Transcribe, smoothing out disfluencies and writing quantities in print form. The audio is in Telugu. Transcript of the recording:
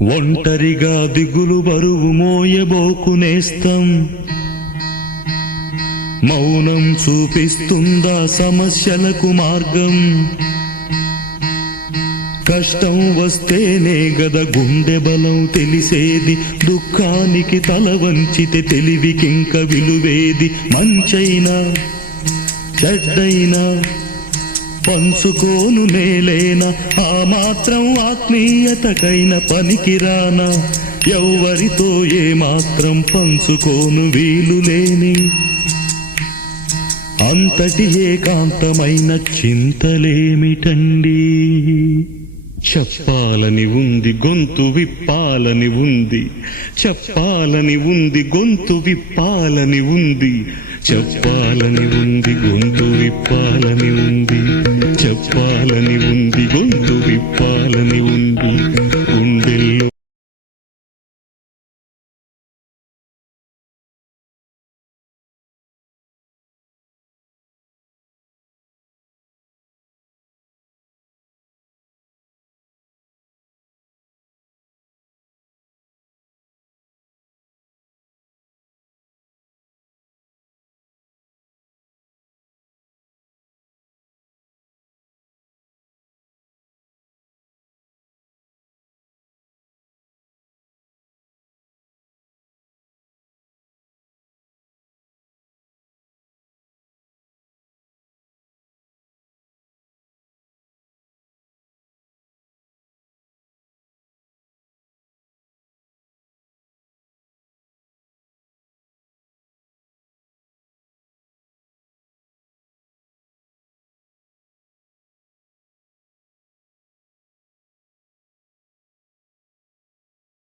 ఒంటరిగా దిగులు బరువు మోయబోకునేస్తం, మౌనం చూపిస్తుందా సమస్యలకు మార్గం. కష్టం వస్తేనే గద గుండె బలం తెలిసేది, దుఃఖానికి తల వంచితే తెలివికింక విలువేది. మంచైనా చెడ్డైనా పంచుకోను నేలేనా, ఆ మాత్రం ఆత్మీయతకైన పనికిరానా. ఎవ్వరితో ఏ మాత్రం పంచుకోను వీలులేని అంతటి ఏకాంతమైన చింతలేమిటండి. చెప్పాలని ఉంది గొంతు విప్పాలని ఉంది, చెప్పాలని ఉంది గొంతు విప్పాలని ఉంది, చెప్పాలని ఉంది గొంతు విప్పాలని ఉంది, చెప్పాలని ఉంది గొంతు విప్పాలని ఉంది.